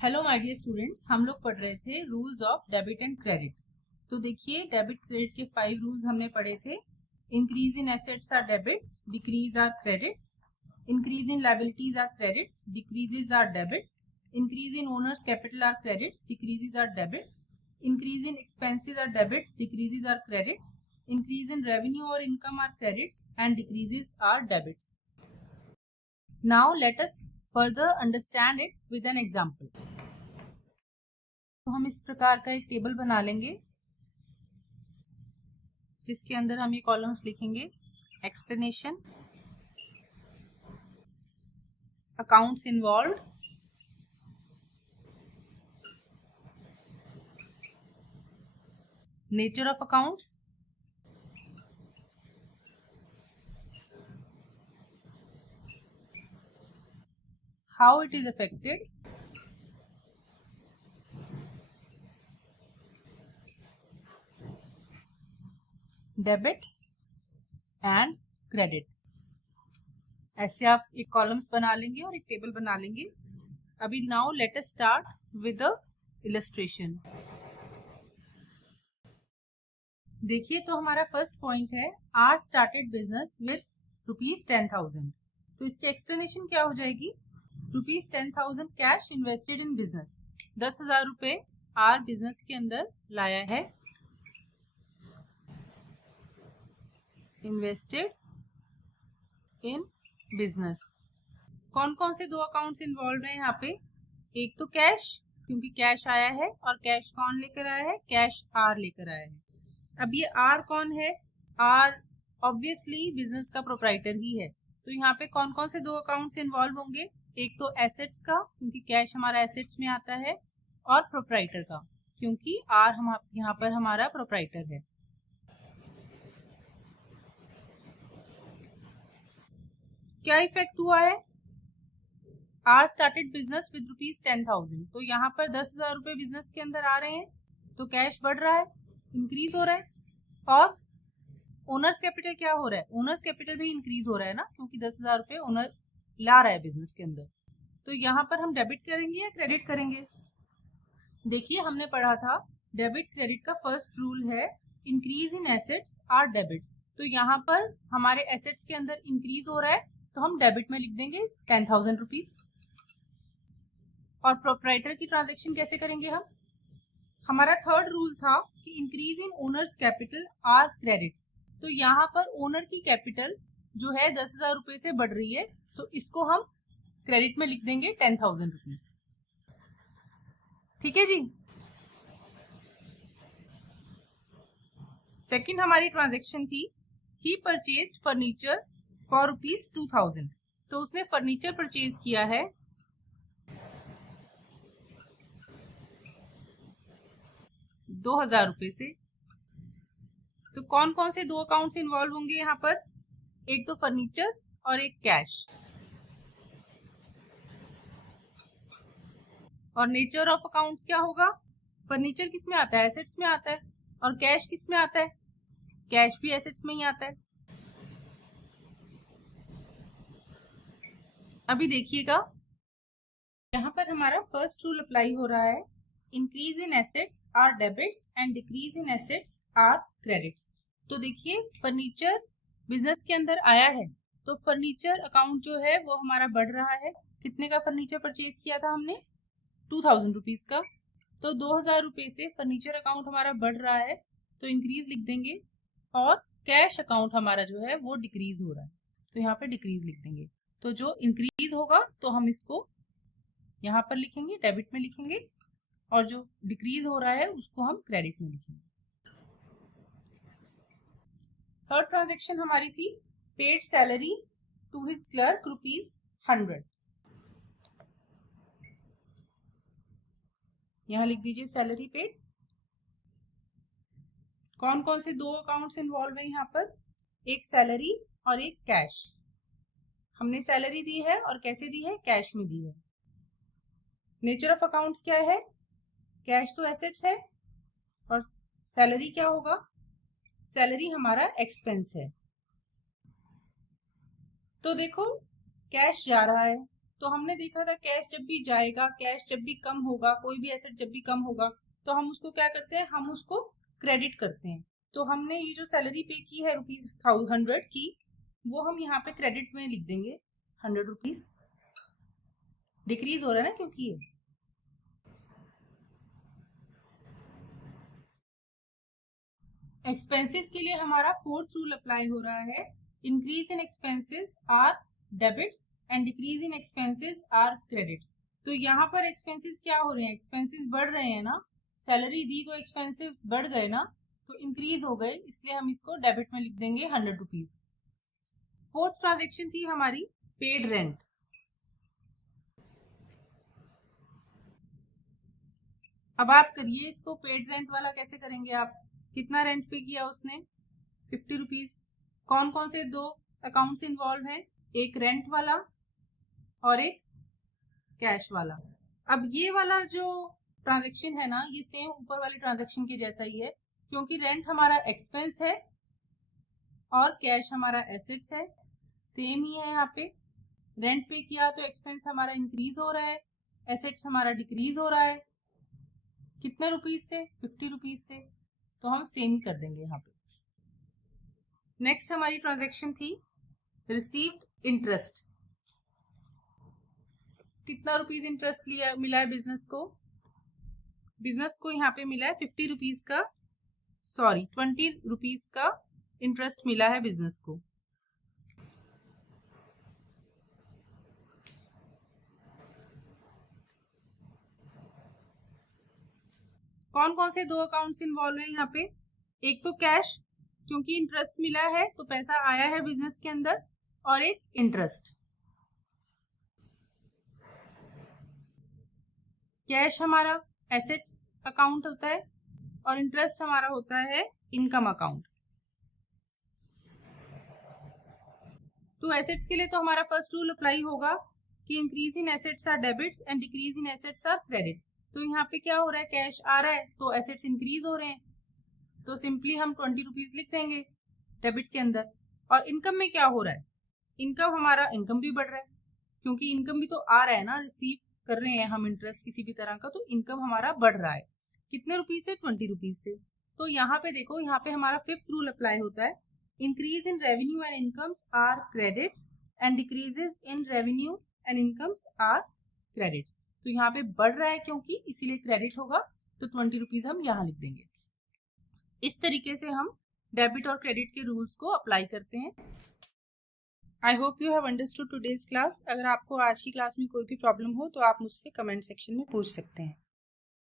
Hello my dear students, हम लोग पढ़ रहे थे rules of debit and credit. तो देखिए, डेबिट क्रेडिट के 5 रूल्स हमने पढ़े थे। Increase in assets are debits, decrease are credits. Increase in liabilities are credits, decreases are debits. Increase in owners capital are credits, decreases are debits. Increase in expenses are debits, decreases are credits. Increase in revenue और income are credits and decreases are debits. Now let us further understand it with an example. तो हम इस प्रकार का एक table बना लेंगे जिसके अंदर हम ये कॉलम्स लिखेंगे। Explanation, accounts involved, nature of accounts, how it is affected, debit and credit. ऐसे आप एक कॉलम्स बना लेंगे और एक टेबल बना लेंगे। अभी now let us start with the illustration. देखिए, तो हमारा फर्स्ट पॉइंट है आर स्टार्टेड बिजनेस विद ₹10,000। तो इसकी एक्सप्लेनेशन क्या हो जाएगी? ₹10,000 कैश इन्वेस्टेड इन बिजनेस। 10,000 रुपए आर बिजनेस के अंदर लाया है, इन्वेस्टेड इन बिजनेस। कौन कौन से दो अकाउंट्स इन्वॉल्व है यहाँ पे? एक तो कैश, क्योंकि कैश आया है, और कैश कौन लेकर आया है? कैश आर लेकर आया है। अब ये आर कौन है? आर ऑब्वियसली बिजनेस का प्रोप्राइटर ही है। तो यहाँ पे कौन कौन से दो अकाउंट्स इन्वॉल्व होंगे? एक तो एसेट्स का, क्योंकि कैश हमारा एसेट्स में आता है, और प्रोप्राइटर का, क्योंकि आर हम यहाँ पर हमारा प्रोप्राइटर है। क्या इफेक्ट हुआ है? R started business with ₹10,000। तो यहाँ पर 10,000 रुपए बिजनेस के अंदर आ रहे हैं, तो कैश बढ़ रहा है, इंक्रीज हो रहा है। और ओनर्स कैपिटल क्या हो रहा है? ओनर्स कैपिटल भी इंक्रीज हो रहा है ना, क्योंकि 10,000 रुपए ओनर ला रहा है बिजनेस के अंदर। तो यहाँ पर हम डेबिट करेंगे या क्रेडिट करेंगे? देखिए, हमने पढ़ा था डेबिट क्रेडिट का फर्स्ट रूल है increase in assets are debits. तो यहाँ पर हमारे एसेट्स के अंदर इंक्रीज हो रहा है, तो हम डेबिट में लिख देंगे 10,000 रुपीज। और प्रोप्राइटर की ट्रांजेक्शन कैसे करेंगे हम? हमारा थर्ड रूल था कि increase in owners capital are credits. तो यहाँ पर ओनर की कैपिटल जो है 10,000 रुपए से बढ़ रही है, तो इसको हम क्रेडिट में लिख देंगे 10,000 रुपीज। ठीक है जी। सेकंड हमारी ट्रांजेक्शन थी ही परचेज्ड फर्नीचर फॉर ₹2,000। तो उसने फर्नीचर परचेज किया है 2,000 रुपए से। तो कौन कौन से दो अकाउंट्स इन्वॉल्व होंगे यहाँ पर? एक तो फर्नीचर और एक कैश। और नेचर ऑफ अकाउंट्स क्या होगा? फर्नीचर किस में आता है? एसेट्स में आता है। और कैश किस में आता है? कैश भी एसेट्स में ही आता है। अभी देखिएगा, यहाँ पर हमारा फर्स्ट रूल अप्लाई हो रहा है increase in assets are debits and decrease in assets are credits. तो देखिए, फर्नीचर बिजनेस के अंदर आया है, तो फर्नीचर अकाउंट जो है वो हमारा बढ़ रहा है। कितने का फर्नीचर परचेज किया था हमने? 2,000 रुपीज का। तो 2,000 रुपए से फर्नीचर अकाउंट हमारा बढ़ रहा है, तो इंक्रीज लिख देंगे। और कैश अकाउंट हमारा जो है वो डिक्रीज हो रहा है, तो यहाँ पे डिक्रीज लिख देंगे। तो जो इंक्रीज होगा तो हम इसको यहाँ पर लिखेंगे, डेबिट में लिखेंगे, और जो डिक्रीज हो रहा है उसको हम क्रेडिट में लिखेंगे। थर्ड ट्रांजेक्शन हमारी थी paid salary to his clerk ₹100। यहाँ लिख दीजिए सैलरी पेड। कौन कौन से दो अकाउंट्स इन्वॉल्व है यहाँ पर? एक सैलरी और एक कैश। हमने सैलरी दी है, और कैसे दी है? कैश में दी है। नेचर ऑफ अकाउंट्स क्या है? कैश तो एसेट्स है, और सैलरी क्या होगा? सैलरी हमारा एक्सपेंस है। तो देखो, कैश जा रहा है, तो हमने देखा था कैश जब भी जाएगा, कैश जब भी कम होगा, कोई भी एसेट जब भी कम होगा तो हम उसको क्या करते हैं, हम उसको क्रेडिट करते हैं। तो हमने ये जो सैलरी पे की है ₹100 की, वो हम यहाँ पे क्रेडिट में लिख देंगे ₹100। डिक्रीज हो रहा है ना क्योंकि ये एक्सपेंसेस के लिए हमारा फोर्थ रूल अप्लाई हो रहा है। Increase in expenses are debits and decrease in expenses are credits. तो यहाँ पर एक्सपेंसेस क्या हो रहे हैं, एक्सपेंसेस बढ़ रहे हैं ना, सैलरी दी तो एक्सपेंसेस बढ़ गए ना, तो इंक्रीज हो गए, इसलिए हम इसको डेबिट में लिख देंगे ₹100। फोर्थ ट्रांजेक्शन थी हमारी पेड रेंट। अब आप करिए इसको, पेड रेंट वाला कैसे करेंगे आप, कितना रेंट पे किया उसने, ₹50। कौन कौन से दो अकाउंट्स इन्वॉल्व हैं, एक रेंट वाला और एक कैश वाला। अब ये वाला जो ट्रांजैक्शन है ना, ये सेम ऊपर वाले ट्रांजैक्शन के जैसा ही है, क्योंकि रेंट हमारा एक्सपेंस है और कैश हमारा एसेट्स है, सेम ही है। यहाँ पे रेंट पे किया तो एक्सपेंस हमारा इंक्रीज हो रहा है, एसेट्स हमारा डिक्रीज हो रहा है, कितने रुपीज से, ₹50 से, तो हम सेम ही कर देंगे यहाँ पे। नेक्स्ट हमारी ट्रांजैक्शन थी रिसीव्ड इंटरेस्ट। कितना रुपीज इंटरेस्ट लिया, मिला है बिजनेस को, बिजनेस को यहाँ पे मिला है ₹50 का, सॉरी ₹20 का इंटरेस्ट मिला है बिजनेस को। कौन कौन से दो अकाउंट्स इन्वॉल्व है यहाँ पे, एक तो कैश, क्योंकि इंटरेस्ट मिला है तो पैसा आया है बिजनेस के अंदर, और एक इंटरेस्ट। कैश हमारा एसेट्स अकाउंट होता है और इंटरेस्ट हमारा होता है इनकम अकाउंट। तो एसेट्स के लिए तो हमारा फर्स्ट रूल अप्लाई होगा कि increase in assets are debits and decrease in assets are credit. तो यहाँ पे क्या हो रहा है, कैश आ रहा है तो एसेट्स इंक्रीज हो रहे हैं, तो सिंपली हम ₹20 लिख देंगे डेबिट के अंदर। और इनकम में क्या हो रहा है, इनकम हमारा इनकम भी बढ़ रहा है, क्योंकि इनकम भी तो आ रहा है ना, रिसीव कर रहे हैं हम इंटरेस्ट किसी भी तरह का, तो इनकम हमारा बढ़ रहा है। कितने रुपीज से, ₹20 से। तो यहाँ पे देखो, यहाँ पे हमारा फिफ्थ रूल अप्लाई होता है, increase in revenue and incomes are credits and decreases in revenue and incomes are credits. तो यहाँ पे बढ़ रहा है क्योंकि, इसीलिए क्रेडिट होगा, तो ₹20 हम यहाँ लिख देंगे। इस तरीके से हम डेबिट और क्रेडिट के रूल्स को अप्लाई करते हैं। I hope you have understood today's class. अगर आपको आज की क्लास में कोई भी प्रॉब्लम हो तो आप मुझसे कमेंट सेक्शन में पूछ सकते हैं।